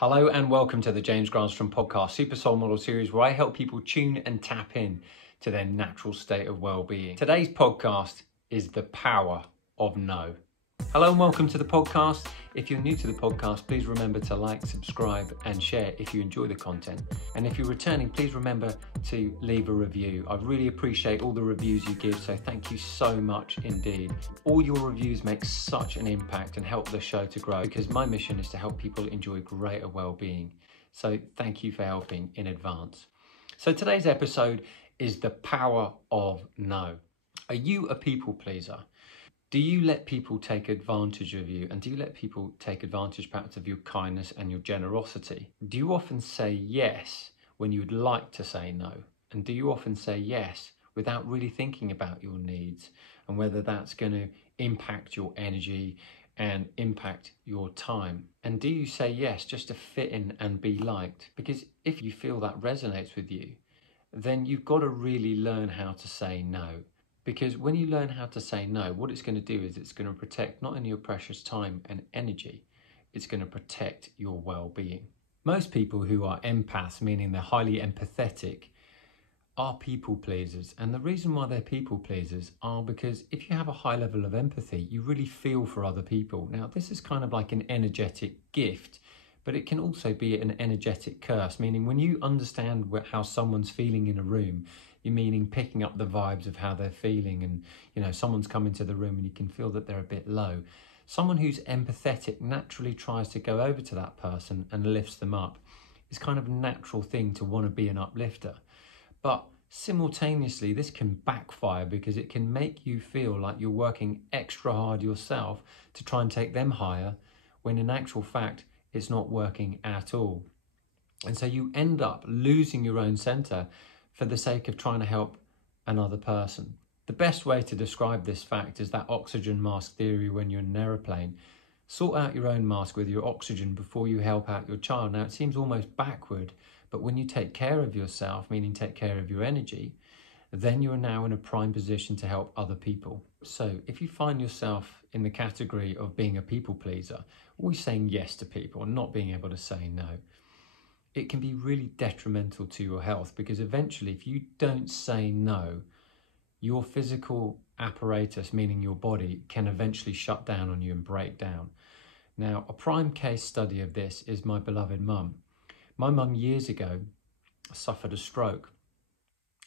Hello and welcome to the James Granström podcast, Super Soul Model series, where I help people tune and tap in to their natural state of well-being. Today's podcast is the power of no. Hello and welcome to the podcast. If you're new to the podcast, please remember to like, subscribe and share if you enjoy the content. And if you're returning, please remember to leave a review. I really appreciate all the reviews you give, so thank you so much indeed. All your reviews make such an impact and help the show to grow, because my mission is to help people enjoy greater well-being. So thank you for helping in advance. So today's episode is the power of no. Are you a people pleaser? Do you let people take advantage of you? And do you let people take advantage perhaps of your kindness and your generosity? Do you often say yes when you would like to say no? And do you often say yes without really thinking about your needs and whether that's going to impact your energy and impact your time? And do you say yes just to fit in and be liked? Because if you feel that resonates with you, then you've got to really learn how to say no. Because when you learn how to say no, what it's going to do is it's going to protect not only your precious time and energy, it's going to protect your well-being. Most people who are empaths, meaning they're highly empathetic, are people pleasers. And the reason why they're people pleasers are because if you have a high level of empathy, you really feel for other people. Now, this is kind of like an energetic gift, but it can also be an energetic curse, meaning when you understand how someone's feeling in a room, you're meaning picking up the vibes of how they're feeling, and someone's come into the room and you can feel that they're a bit low. Someone who's empathetic naturally tries to go over to that person and lifts them up. It's kind of a natural thing to want to be an uplifter. But simultaneously, this can backfire because it can make you feel like you're working extra hard yourself to try and take them higher, when in actual fact, it's not working at all. And so you end up losing your own center for the sake of trying to help another person. The best way to describe this fact is that oxygen mask theory when you're in an aeroplane. Sort out your own mask with your oxygen before you help out your child. Now, it seems almost backward, but when you take care of yourself, meaning take care of your energy, then you're now in a prime position to help other people. So if you find yourself in the category of being a people pleaser, always saying yes to people and not being able to say no, it can be really detrimental to your health, because eventually if you don't say no, your physical apparatus, meaning your body, can eventually shut down on you and break down. Now, a prime case study of this is my beloved mum. My mum years ago suffered a stroke,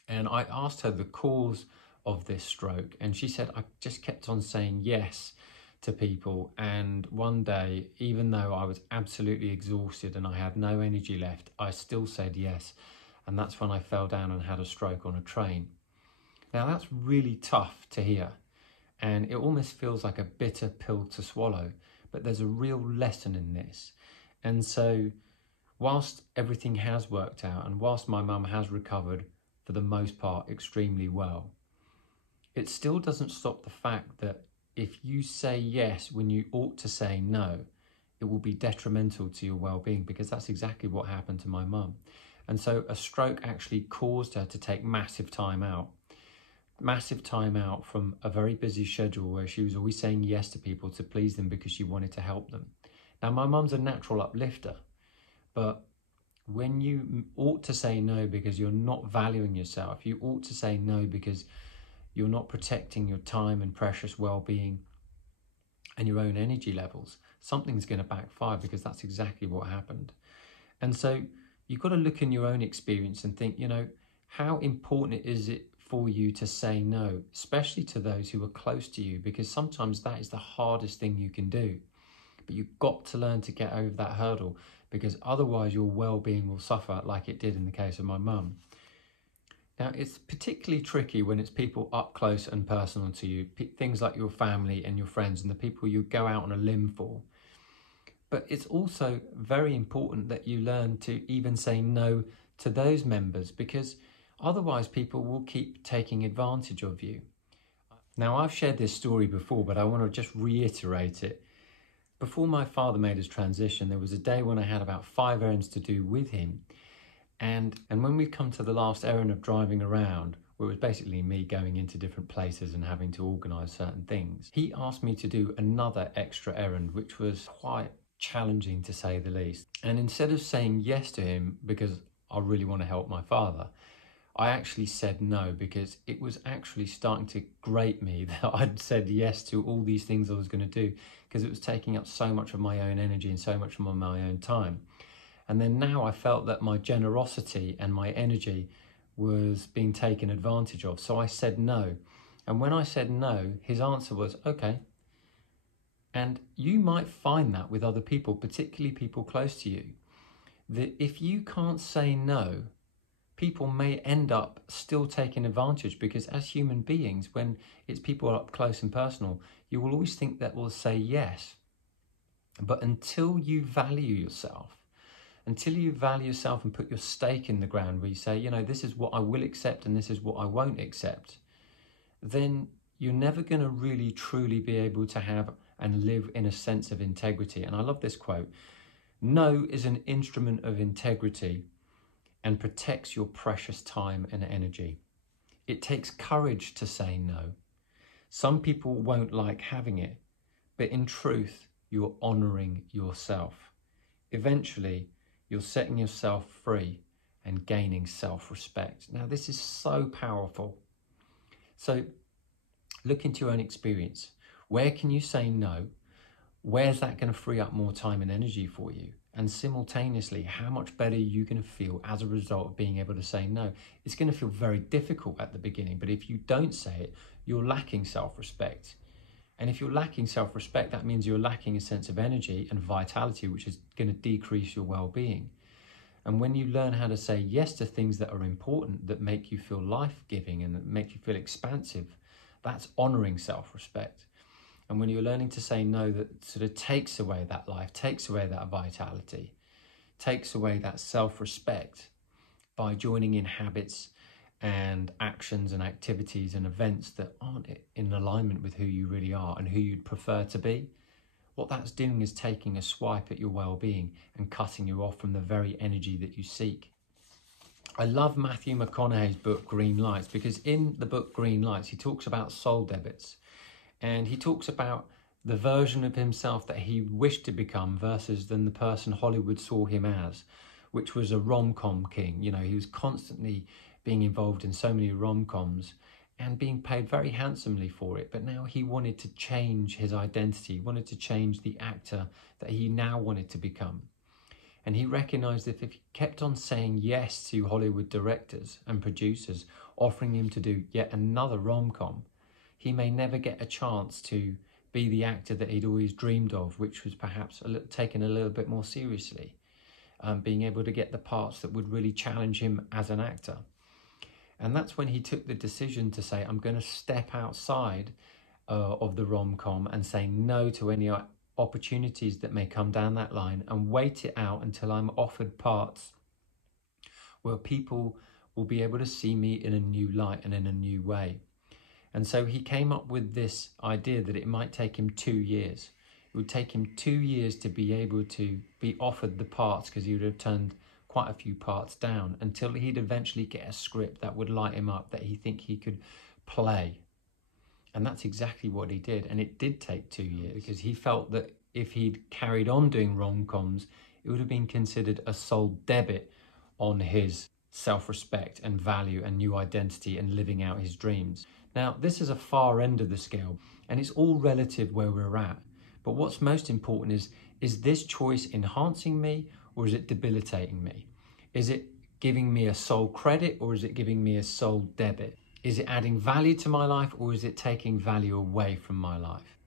and I asked her the cause of this stroke, and she said, I just kept on saying yes to people, and one day, even though I was absolutely exhausted and I had no energy left, I still said yes, and that's when I fell down and had a stroke on a train. Now, that's really tough to hear, and it almost feels like a bitter pill to swallow, but there's a real lesson in this. And so whilst everything has worked out, and whilst my mum has recovered for the most part extremely well, it still doesn't stop the fact that if you say yes when you ought to say no, it will be detrimental to your well-being, because that's exactly what happened to my mum. And so a stroke actually caused her to take massive time out from a very busy schedule where she was always saying yes to people to please them because she wanted to help them. Now, my mum's a natural uplifter, but when you ought to say no because you're not valuing yourself, you ought to say no because you're not protecting your time and precious well-being and your own energy levels, something's going to backfire, because that's exactly what happened. And so you've got to look in your own experience and think, how important is it for you to say no, especially to those who are close to you, because sometimes that is the hardest thing you can do. But you've got to learn to get over that hurdle, because otherwise your well-being will suffer, like it did in the case of my mum. Now, it's particularly tricky when it's people up close and personal to you, things like your family and your friends and the people you go out on a limb for. But it's also very important that you learn to even say no to those members, because otherwise people will keep taking advantage of you. Now, I've shared this story before, but I want to just reiterate it. Before my father made his transition, there was a day when I had about 5 errands to do with him. And when we come to the last errand of driving around, where it was basically me going into different places and having to organise certain things, he asked me to do another extra errand, which was quite challenging to say the least. And instead of saying yes to him because I really want to help my father, I actually said no because it was actually starting to grate me that I'd said yes to all these things I was going to do, because it was taking up so much of my own energy and so much of my own time. And then now I felt that my generosity and my energy was being taken advantage of. So I said no. And when I said no, his answer was, okay. And you might find that with other people, particularly people close to you, that if you can't say no, people may end up still taking advantage, because as human beings, when it's people up close and personal, you will always think that will say yes. But until you value yourself and put your stake in the ground where you say, you know, this is what I will accept and this is what I won't accept, then you're never going to really truly be able to have and live in a sense of integrity. And I love this quote: no is an instrument of integrity and protects your precious time and energy. It takes courage to say no. Some people won't like having it, but in truth, you're honoring yourself. Eventually, you're setting yourself free and gaining self-respect. Now, this is so powerful. So look into your own experience. Where can you say no? Where's that going to free up more time and energy for you? And simultaneously, how much better are you going to feel as a result of being able to say no? It's going to feel very difficult at the beginning, but if you don't say it, you're lacking self-respect. And if you're lacking self-respect, that means you're lacking a sense of energy and vitality, which is going to decrease your well-being. And when you learn how to say yes to things that are important, that make you feel life-giving and that make you feel expansive, that's honoring self-respect. And when you're learning to say no, that sort of takes away that life, takes away that vitality, takes away that self-respect by joining in habits and actions and activities and events that aren't in alignment with who you really are and who you'd prefer to be, what that's doing is taking a swipe at your well-being and cutting you off from the very energy that you seek. I love Matthew McConaughey's book, Green Lights, because in the book Green Lights, he talks about soul debits. And he talks about the version of himself that he wished to become versus than the person Hollywood saw him as, which was a rom-com king. You know, he was constantly being involved in so many rom-coms and being paid very handsomely for it. But now he wanted to change his identity, wanted to change the actor that he now wanted to become. And he recognized that if he kept on saying yes to Hollywood directors and producers offering him to do yet another rom-com, he may never get a chance to be the actor that he'd always dreamed of, which was perhaps taken a little bit more seriously, being able to get the parts that would really challenge him as an actor. And that's when he took the decision to say, I'm going to step outside of the rom-com and say no to any opportunities that may come down that line and wait it out until I'm offered parts where people will be able to see me in a new light and in a new way. And so he came up with this idea that it might take him 2 years. It would take him 2 years to be able to be offered the parts, because he would have turned quite a few parts down, until he'd eventually get a script that would light him up, that he think he could play. And that's exactly what he did. And it did take 2 years, because he felt that if he'd carried on doing rom-coms, it would have been considered a soul debit on his self-respect and value and new identity and living out his dreams. Now, this is a far end of the scale, and it's all relative where we're at. But what's most important is this choice enhancing me, or is it debilitating me? Is it giving me a soul credit, or is it giving me a soul debit? Is it adding value to my life, or is it taking value away from my life?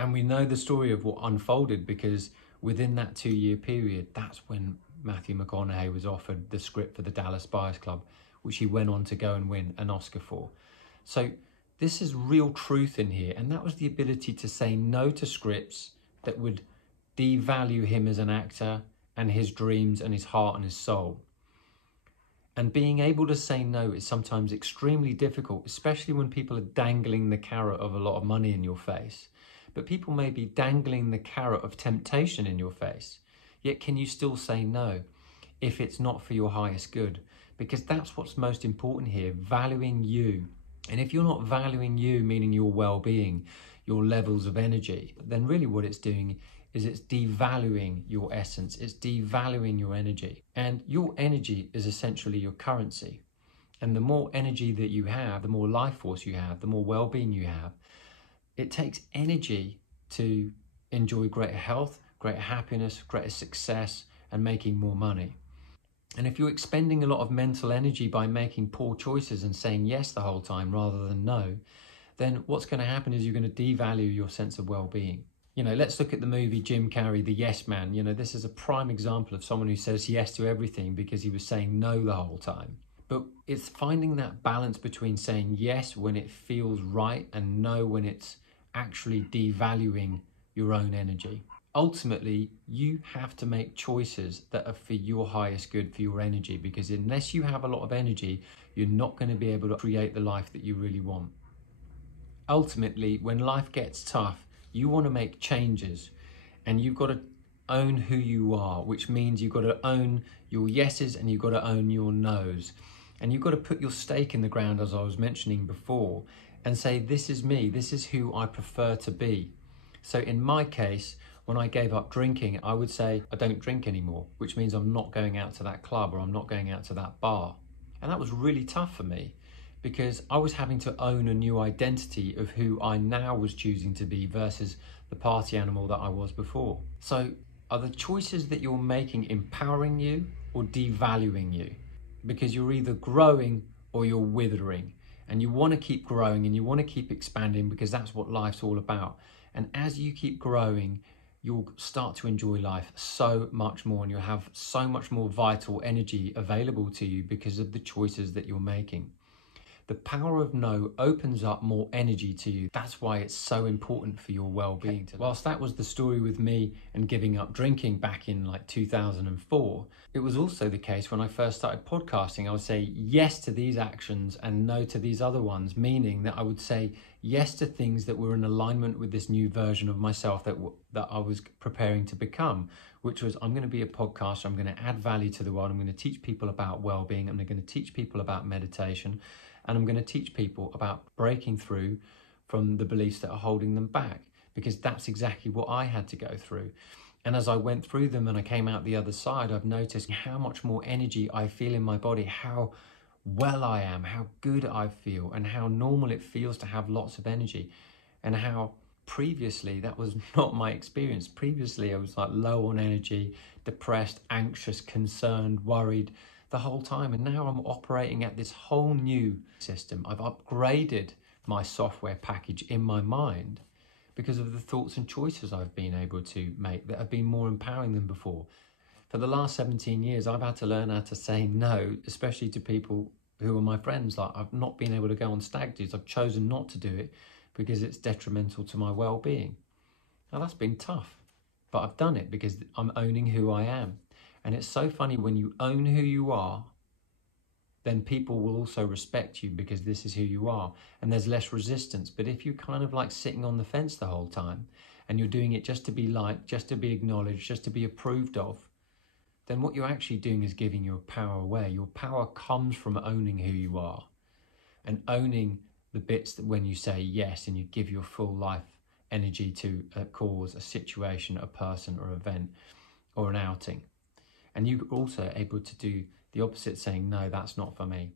And we know the story of what unfolded, because within that 2-year period, that's when Matthew McConaughey was offered the script for the Dallas Buyers Club, which he went on to go and win an Oscar for. So this is real truth in here. And that was the ability to say no to scripts that would devalue him as an actor and his dreams and his heart and his soul. And being able to say no is sometimes extremely difficult, especially when people are dangling the carrot of a lot of money in your face. But people may be dangling the carrot of temptation in your face. Yet can you still say no if it's not for your highest good? Because that's what's most important here, valuing you. And if you're not valuing you, meaning your well-being, your levels of energy, then really what it's doing is it's devaluing your essence, it's devaluing your energy. And your energy is essentially your currency. And the more energy that you have, the more life force you have, the more well-being you have. It takes energy to enjoy greater health, greater happiness, greater success, and making more money. And if you're expending a lot of mental energy by making poor choices and saying yes the whole time rather than no, then what's going to happen is you're going to devalue your sense of well-being. You know, let's look at the movie Jim Carrey, The Yes Man. You know, this is a prime example of someone who says yes to everything because he was saying no the whole time. But it's finding that balance between saying yes when it feels right and no when it's actually devaluing your own energy. Ultimately, you have to make choices that are for your highest good, for your energy, because unless you have a lot of energy, you're not going to be able to create the life that you really want. Ultimately, when life gets tough, you want to make changes, and you've got to own who you are, which means you've got to own your yeses and you've got to own your nos. And you've got to put your stake in the ground, as I was mentioning before, and say, this is me, this is who I prefer to be. So in my case, when I gave up drinking, I would say I don't drink anymore, which means I'm not going out to that club or I'm not going out to that bar. And that was really tough for me because I was having to own a new identity of who I now was choosing to be versus the party animal that I was before. So are the choices that you're making empowering you or devaluing you? Because you're either growing or you're withering, and you want to keep growing and you want to keep expanding because that's what life's all about. And as you keep growing, you'll start to enjoy life so much more, and you'll have so much more vital energy available to you because of the choices that you're making. The power of no opens up more energy to you. That's why it's so important for your well-being. Whilst that was the story with me and giving up drinking back in like 2004, it was also the case when I first started podcasting. I would say yes to these actions and no to these other ones, meaning that I would say yes to things that were in alignment with this new version of myself that I was preparing to become, which was, I'm going to be a podcaster, I'm going to add value to the world, I'm going to teach people about well-being, I'm going to teach people about meditation, and I'm going to teach people about breaking through from the beliefs that are holding them back, because that's exactly what I had to go through. And as I went through them and I came out the other side, I've noticed how much more energy I feel in my body, how well I am, how good I feel, and how normal it feels to have lots of energy, and how previously that was not my experience. Previously I was like low on energy, depressed, anxious, concerned, worried the whole time. And now I'm operating at this whole new system. I've upgraded my software package in my mind because of the thoughts and choices I've been able to make that have been more empowering than before. For the last 17 years, I've had to learn how to say no, especially to people who are my friends. Like, I've not been able to go on stag do's. I've chosen not to do it because it's detrimental to my well-being. Now that's been tough, but I've done it because I'm owning who I am. And it's so funny, when you own who you are, then people will also respect you because this is who you are, and there's less resistance. But if you're kind of like sitting on the fence the whole time and you're doing it just to be liked, just to be acknowledged, just to be approved of, then what you're actually doing is giving your power away. Your power comes from owning who you are and owning the bits that when you say yes and you give your full life energy to a cause, a situation, a person or event or an outing. And you're also able to do the opposite, saying, no, that's not for me.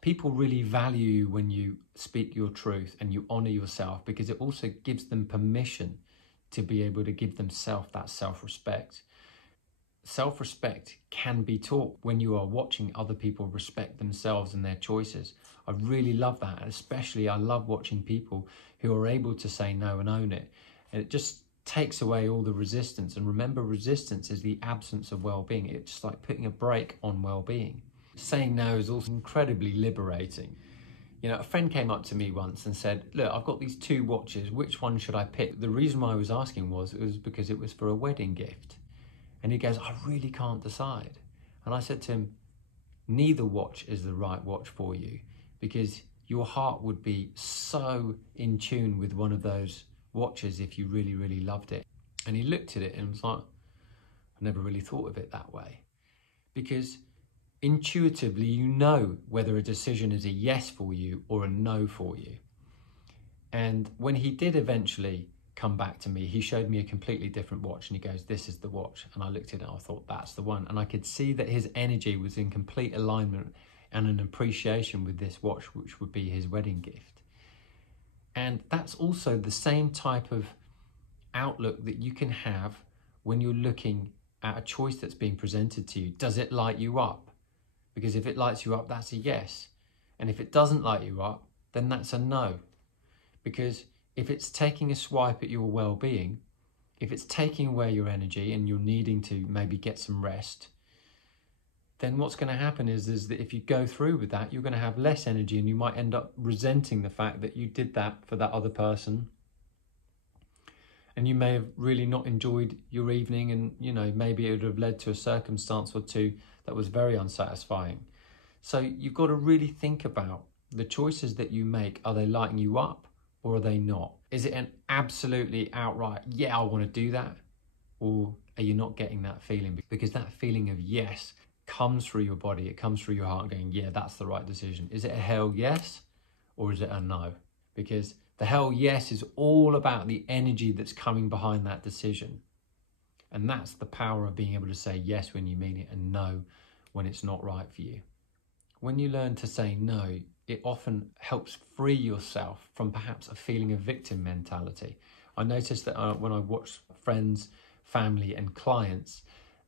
People really value you when you speak your truth and you honor yourself, because it also gives them permission to be able to give themselves that self-respect. Self-respect can be taught when you are watching other people respect themselves and their choices. I really love that. And especially I love watching people who are able to say no and own it. And it just takes away all the resistance. And remember, resistance is the absence of well-being. It's just like putting a brake on well-being. Saying no is also incredibly liberating. You know, a friend came up to me once and said, look, I've got these 2 watches, which one should I pick? The reason why I was asking was because it was for a wedding gift. And he goes, I really can't decide. And I said to him, neither watch is the right watch for you, because your heart would be so in tune with one of those watches if you really, really loved it. And he looked at it and was like, I never really thought of it that way. Because intuitively, you know whether a decision is a yes for you or a no for you. And when he did eventually come back to me, he showed me a completely different watch and he goes, "This is the watch." And I looked at it and I thought, that's the one. And I could see that his energy was in complete alignment and an appreciation with this watch, which would be his wedding gift. And that's also the same type of outlook that you can have when you're looking at a choice that's being presented to you. Does it light you up? Because if it lights you up, that's a yes. And if it doesn't light you up, then that's a no. Because if it's taking a swipe at your well-being, if it's taking away your energy and you're needing to maybe get some rest, then what's going to happen is that if you go through with that, you're going to have less energy and you might end up resenting the fact that you did that for that other person. And you may have really not enjoyed your evening, and maybe it would have led to a circumstance or two that was very unsatisfying. So you've got to really think about the choices that you make. Are they lighting you up or are they not? Is it an absolutely outright, yeah, I want to do that? Or are you not getting that feeling? Because that feeling of yes comes through your body, it comes through your heart going, yeah, that's the right decision. Is it a hell yes or is it a no? Because the hell yes is all about the energy that's coming behind that decision. And that's the power of being able to say yes when you mean it and no when it's not right for you. When you learn to say no, it often helps free yourself from perhaps a feeling of victim mentality. I noticed that when I watch friends, family and clients,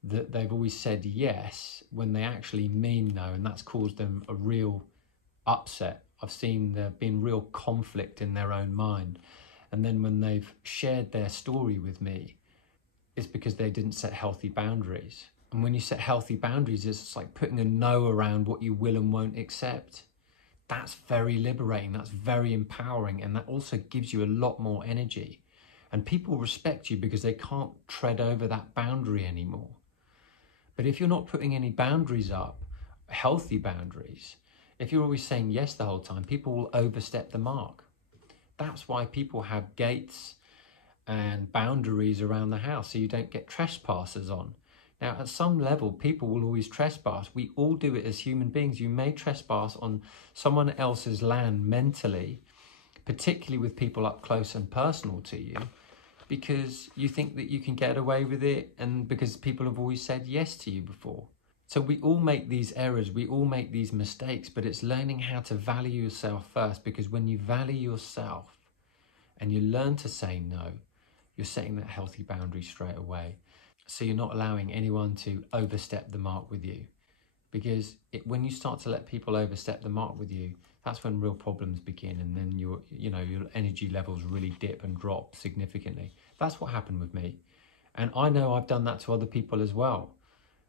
that they've always said yes when they actually mean no, and that's caused them a real upset. I've seen there been real conflict in their own mind. And then when they've shared their story with me, it's because they didn't set healthy boundaries. And when you set healthy boundaries, it's like putting a no around what you will and won't accept. That's very liberating, that's very empowering, and that also gives you a lot more energy. And people respect you because they can't tread over that boundary anymore. But if you're not putting any boundaries up, healthy boundaries, if you're always saying yes the whole time, people will overstep the mark. That's why people have gates and boundaries around the house so you don't get trespassers on. Now, at some level, people will always trespass. We all do it as human beings. You may trespass on someone else's land mentally, particularly with people up close and personal to you, because you think that you can get away with it and because people have always said yes to you before. So we all make these errors, we all make these mistakes, but it's learning how to value yourself first, because when you value yourself and you learn to say no, you're setting that healthy boundary straight away. So you're not allowing anyone to overstep the mark with you. Because when you start to let people overstep the mark with you, that's when real problems begin, and then your energy levels really dip and drop significantly. That's what happened with me. And I know I've done that to other people as well.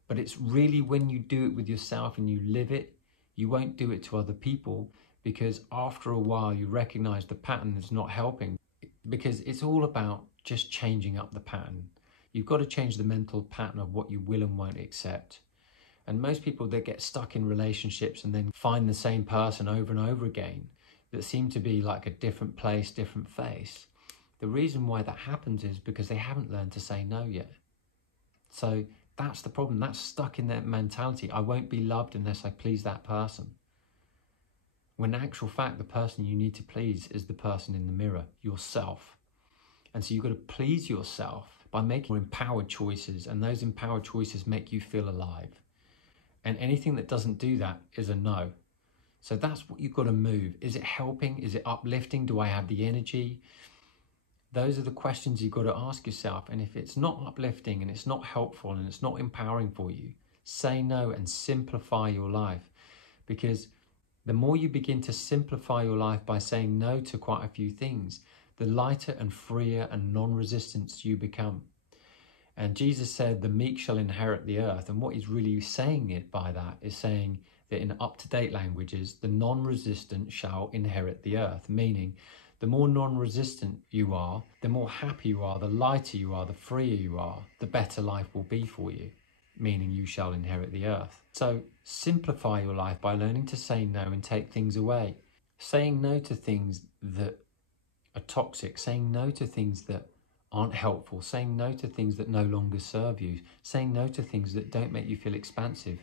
But it's really when you do it with yourself and you live it, you won't do it to other people, because after a while you recognize the pattern is not helping, because it's all about just changing up the pattern. You've got to change the mental pattern of what you will and won't accept. And most people, they get stuck in relationships and then find the same person over and over again that seem to be like a different place, different face. The reason why that happens is because they haven't learned to say no yet. So that's the problem. That's stuck in their mentality. I won't be loved unless I please that person. When in actual fact, the person you need to please is the person in the mirror, yourself. And so you've got to please yourself by making empowered choices, and those empowered choices make you feel alive. And anything that doesn't do that is a no. So that's what you've got to move. Is it helping? Is it uplifting? Do I have the energy? Those are the questions you've got to ask yourself. And if it's not uplifting and it's not helpful and it's not empowering for you, say no and simplify your life. Because the more you begin to simplify your life by saying no to quite a few things, the lighter and freer and non-resistant you become. And Jesus said, the meek shall inherit the earth. And what he's really saying it by that is saying that in up-to-date languages, the non-resistant shall inherit the earth. Meaning, the more non-resistant you are, the more happy you are, the lighter you are, the freer you are, the better life will be for you. Meaning you shall inherit the earth. So simplify your life by learning to say no and take things away. Saying no to things that are toxic, saying no to things that aren't helpful, saying no to things that no longer serve you, saying no to things that don't make you feel expansive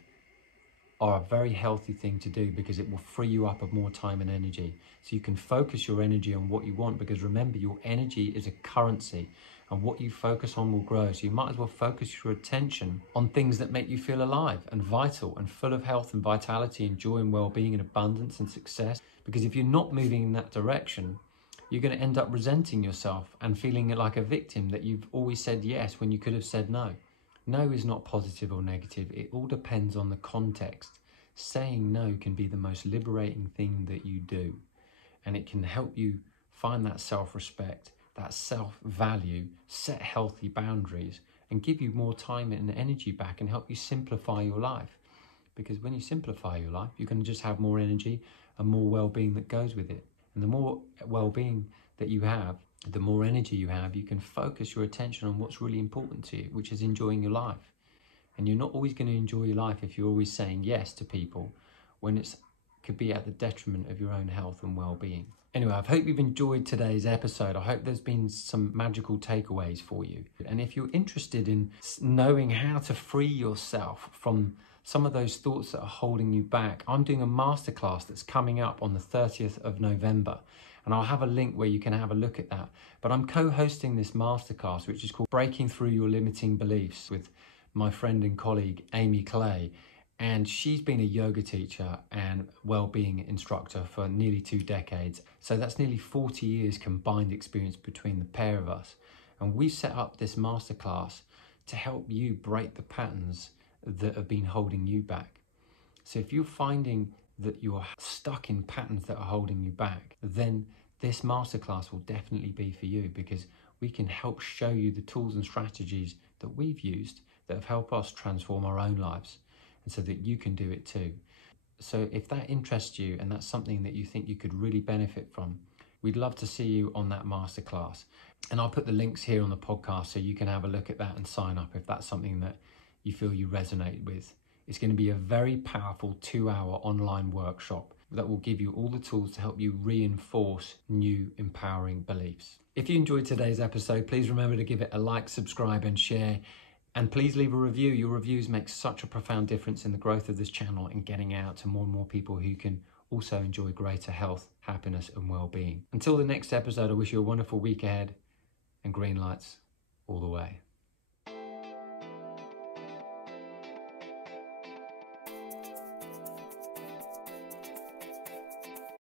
are a very healthy thing to do because it will free you up of more time and energy. So you can focus your energy on what you want, because remember, your energy is a currency and what you focus on will grow. So you might as well focus your attention on things that make you feel alive and vital and full of health and vitality and joy and well-being and abundance and success. Because if you're not moving in that direction, you're going to end up resenting yourself and feeling like a victim that you've always said yes when you could have said no. No is not positive or negative. It all depends on the context. Saying no can be the most liberating thing that you do. And it can help you find that self-respect, that self-value, set healthy boundaries, and give you more time and energy back and help you simplify your life. Because when you simplify your life, you're going to just have more energy and more well-being that goes with it. And the more well-being that you have, the more energy you have, you can focus your attention on what's really important to you, which is enjoying your life. And you're not always going to enjoy your life if you're always saying yes to people when it could be at the detriment of your own health and well-being. Anyway, I hope you've enjoyed today's episode. I hope there's been some magical takeaways for you. And if you're interested in knowing how to free yourself from some of those thoughts that are holding you back, I'm doing a masterclass that's coming up on the 30th of November. And I'll have a link where you can have a look at that. But I'm co-hosting this masterclass, which is called Breaking Through Your Limiting Beliefs, with my friend and colleague, Amy Clay. And she's been a yoga teacher and well-being instructor for nearly 2 decades. So that's nearly 40 years combined experience between the pair of us. And we set up this masterclass to help you break the patterns that have been holding you back. So if you're finding that you're stuck in patterns that are holding you back, then this masterclass will definitely be for you, because we can help show you the tools and strategies that we've used that have helped us transform our own lives, and so that you can do it too. So if that interests you and that's something that you think you could really benefit from, we'd love to see you on that masterclass. And I'll put the links here on the podcast so you can have a look at that and sign up if that's something that you feel you resonate with. It's going to be a very powerful 2-hour online workshop that will give you all the tools to help you reinforce new empowering beliefs. If you enjoyed today's episode, please remember to give it a like, subscribe and share. And please leave a review. Your reviews make such a profound difference in the growth of this channel and getting out to more and more people who can also enjoy greater health, happiness and well-being. Until the next episode, I wish you a wonderful week ahead, and green lights all the way.